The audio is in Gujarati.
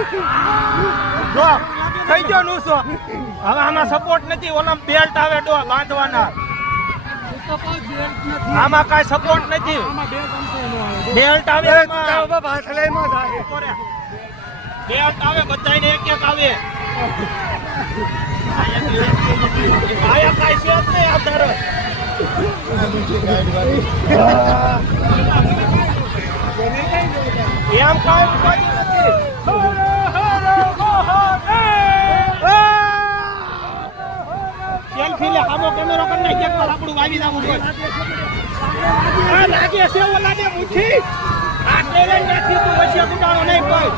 જો થઈ ગયો નુસો હવે આમાં સપોર્ટ નથી ઓલા બેલ્ટ આવે ડો બાંધવાના આમાં કાઈ સપોર્ટ નથી બેલ્ટ આવે બેલ્ટ આવે બધાને એક એક આવે આયા કાઈ છે જ નહીં આધાર એમ કાઈ ઉપાધિ નથી કેમ ખીલે હામો કેમેરો કરી નાખી એક વાર આપણું વાવી નાખું કોઈ આ લાગે છે ઓલા ને મુઠ્ઠી આ ટ્રેન નાખી તું વચ્ચે કુટાણો નહીં કોઈ